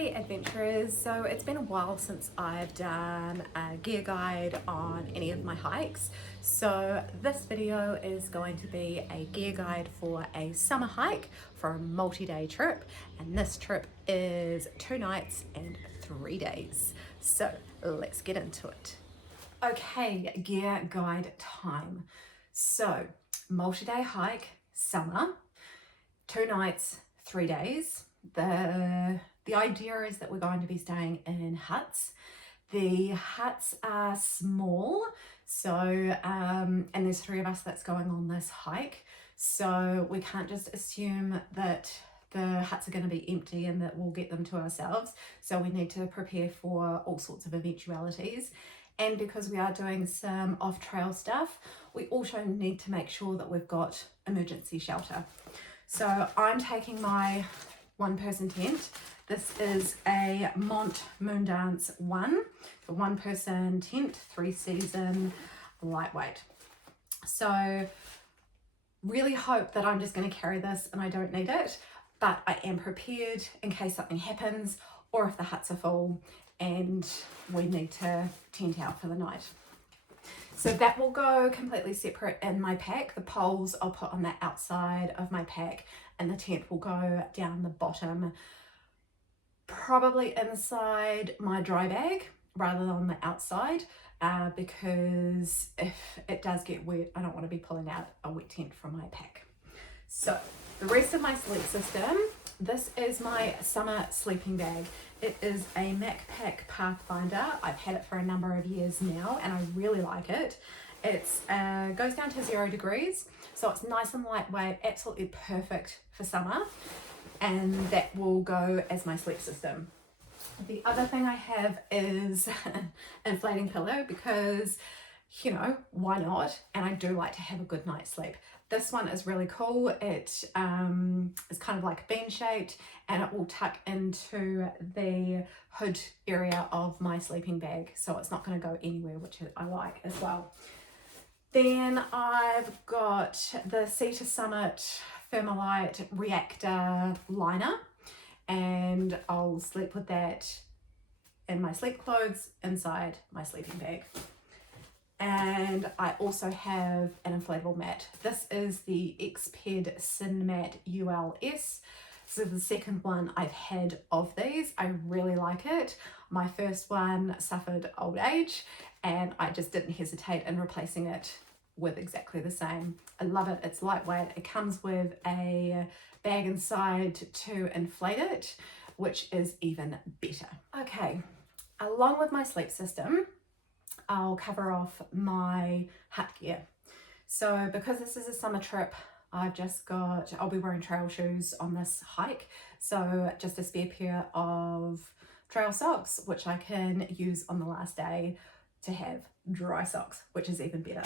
Hey adventurers, so it's been a while since I've done a gear guide on any of my hikes. So this video is going to be a gear guide for a summer hike for a multi-day trip, and this trip is 2 nights and 3 days. So let's get into it. Okay, gear guide time. So multi-day hike, summer, 2 nights, 3 days. The idea is that we're going to be staying in huts. The huts are small, so and there's 3 of us that's going on this hike, so we can't just assume that the huts are going to be empty and that we'll get them to ourselves. So we need to prepare for all sorts of eventualities. And because we are doing some off-trail stuff, we also need to make sure that we've got emergency shelter. So I'm taking my 1-person tent. This is a Mont Moondance 1, a 1-person tent, 3-season, lightweight. So really hope that I'm just going to carry this and I don't need it, but I am prepared in case something happens or if the huts are full and we need to tent out for the night. So that will go completely separate in my pack. The poles I'll put on the outside of my pack and the tent will go down the bottom, probably inside my dry bag rather than on the outside, because if it does get wet, I don't want to be pulling out a wet tent from my pack. So the rest of my sleep system, this is my summer sleeping bag. It is a MacPack Pathfinder. I've had it for a number of years now and I really like it. It's goes down to 0 degrees, so it's nice and lightweight, absolutely perfect for summer, and that will go as my sleep system. The other thing I have is an inflating pillow because, you know, why not? And I do like to have a good night's sleep. This one is really cool. It is kind of like bean shaped and it will tuck into the hood area of my sleeping bag, so it's not going to go anywhere, which I like as well. Then I've got the Sea to Summit Thermalite Reactor liner, and I'll sleep with that in my sleep clothes inside my sleeping bag. And I also have an inflatable mat. This is the Xped Sinmat ULS. So the second one I've had of these. I really like it. My first one suffered old age and I just didn't hesitate in replacing it with exactly the same. I love it. It's lightweight. It comes with a bag inside to inflate it, which is even better. Okay, along with my sleep system, I'll cover off my hut gear. So because this is a summer trip, I'll be wearing trail shoes on this hike. So just a spare pair of trail socks, which I can use on the last day to have dry socks, which is even better.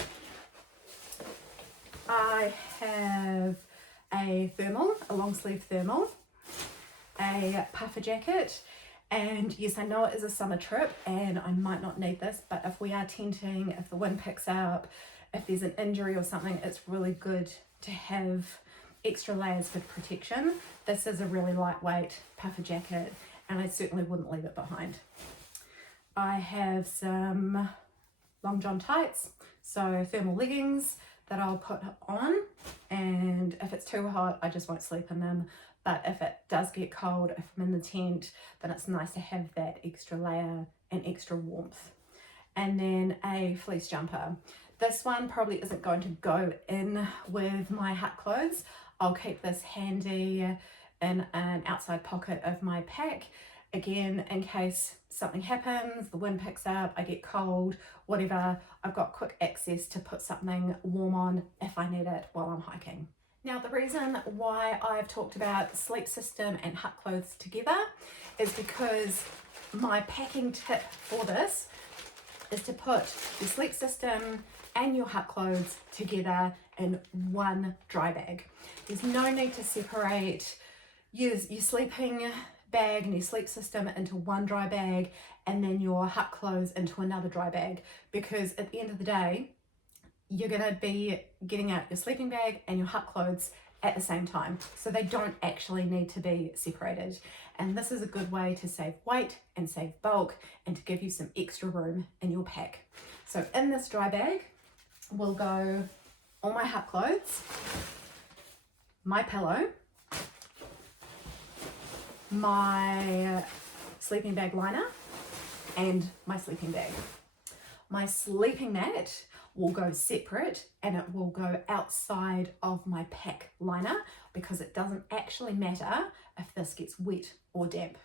I have a thermal, a long sleeve thermal, a puffer jacket, and yes, I know it is a summer trip and I might not need this, but if we are tenting, if the wind picks up, if there's an injury or something, it's really good to have extra layers for protection. This is a really lightweight puffer jacket and I certainly wouldn't leave it behind. I have some long john tights, so thermal leggings that I'll put on, and if it's too hot I just won't sleep in them, but if it does get cold, if I'm in the tent, then it's nice to have that extra layer and extra warmth. And then a fleece jumper. This one probably isn't going to go in with my hut clothes. I'll keep this handy in an outside pocket of my pack, again in case something happens, the wind picks up, I get cold, whatever, I've got quick access to put something warm on if I need it while I'm hiking. Now the reason why I've talked about sleep system and hut clothes together is because my packing tip for this is to put your sleep system and your hut clothes together in one dry bag. There's no need to separate your sleeping bag and your sleep system into one dry bag and then your hut clothes into another dry bag, because at the end of the day you're going to be getting out your sleeping bag and your hut clothes at the same time. So they don't actually need to be separated. And this is a good way to save weight and save bulk and to give you some extra room in your pack. So in this dry bag will go all my hut clothes, my pillow, my sleeping bag liner, and my sleeping bag. My sleeping mat will go separate and it will go outside of my pack liner because it doesn't actually matter if this gets wet or damp.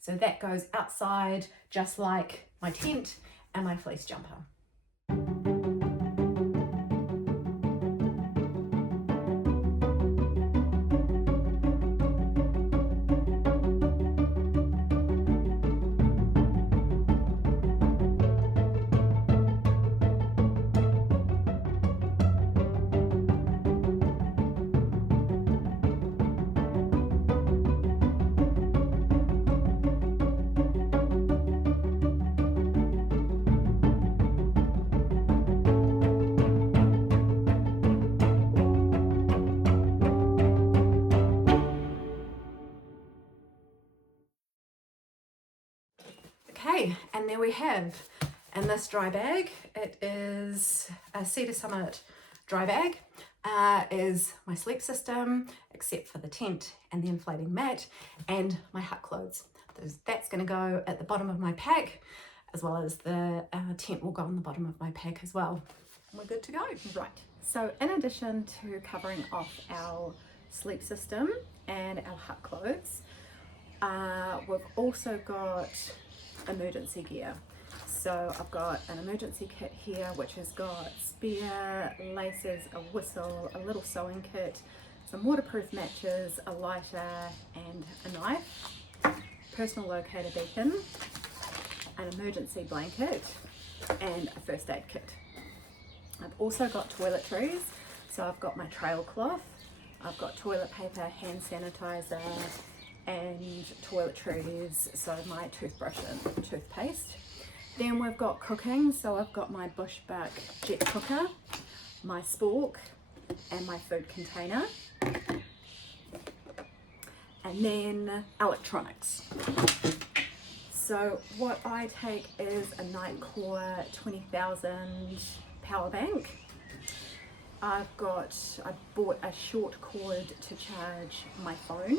So that goes outside just like my tent and my fleece jumper. Okay, and there we have, in this dry bag, it is a Cedar Summit dry bag, is my sleep system, except for the tent and the inflating mat, and my hut clothes. That's going to go at the bottom of my pack, as well as the tent will go on the bottom of my pack as well. We're good to go. Right, so in addition to covering off our sleep system and our hut clothes, we've also got emergency gear. So I've got an emergency kit here which has got spare laces, a whistle, a little sewing kit, some waterproof matches, a lighter and a knife, personal locator beacon, an emergency blanket and a first aid kit. I've also got toiletries, so I've got my trail cloth, I've got toilet paper, hand sanitizer and toiletries, so my toothbrush and toothpaste. Then we've got cooking, so I've got my bushbuck jet cooker, my spork and my food container, and then electronics. So what I take is a Nightcore 20,000 power bank. I bought a short cord to charge my phone.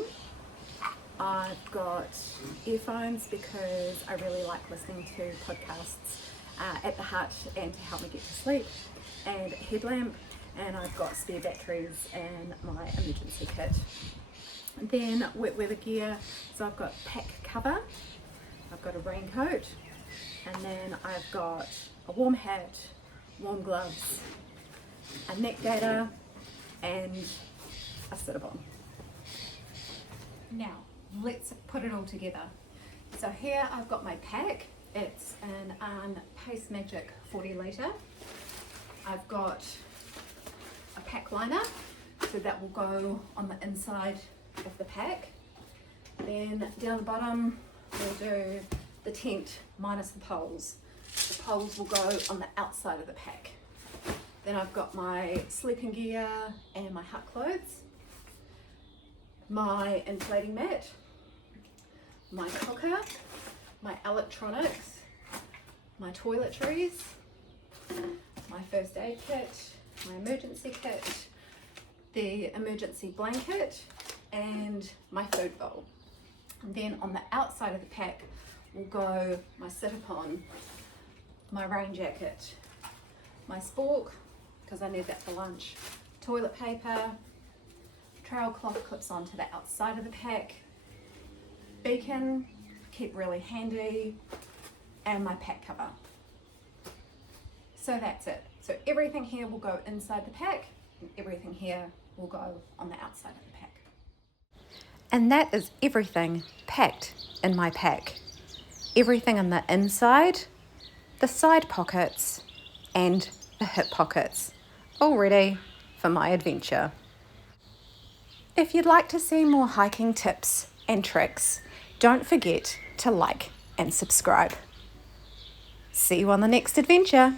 I've got earphones because I really like listening to podcasts at the hut and to help me get to sleep, and a headlamp, and I've got spare batteries and my emergency kit. And then wet weather gear, so I've got pack cover, I've got a raincoat, and then I've got a warm hat, warm gloves, a neck gaiter and a sit-a-bon. Now let's put it all together. So here I've got my pack. It's an Pace Magic 40 litre. I've got a pack liner, so that will go on the inside of the pack. Then down the bottom we'll do the tent minus the poles. The poles will go on the outside of the pack. Then I've got my sleeping gear and my hut clothes, my inflating mat, my cooker, my electronics, my toiletries, my first aid kit, my emergency kit, the emergency blanket, and my food bowl. And then on the outside of the pack will go my sit-a-bon, my rain jacket, my spork, because I need that for lunch, toilet paper, trail cloth clips onto the outside of the pack, beacon, keep really handy, and my pack cover. So that's it. So everything here will go inside the pack, and everything here will go on the outside of the pack. And that is everything packed in my pack. Everything on the inside, the side pockets, and the hip pockets, all ready for my adventure. If you'd like to see more hiking tips and tricks, don't forget to like and subscribe. See you on the next adventure.